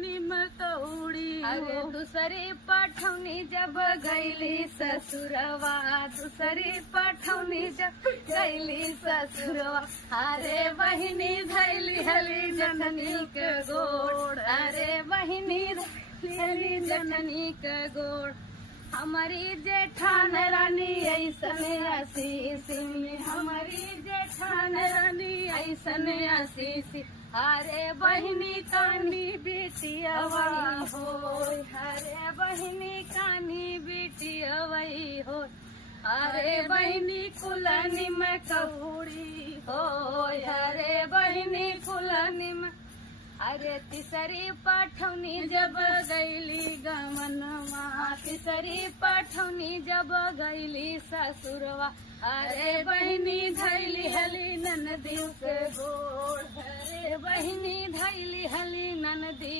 कुलनी में कौड़ी। अरे दूसरी पठौनी जब गईली ससुरवा, दूसरी पठौनी जब गईली ससुरवा, अरे बहिनी धैली हली जननी के गोड़, अरे बहिनी धैली हली जननी के गोड़। हमारी जेठान रानी ऐसने आशीषी, हमारी जेठान रानी ऐसने आशीषी, अरे बहिनी कानी बिटिया वही हो, अरे बहिनी कानी बिटिया वही हो, अरे बहिनी कुलनी में कौड़ी हो, अरे बहिनी कुलनी में। अरे तीसरी पठौनी जब गईली गमनवा, तीसरी पठौनी जब गईली ससुरवा, अरे बहिनी धैली हली ननदी के गोड़, अरे बहिनी धैली हली ननदी।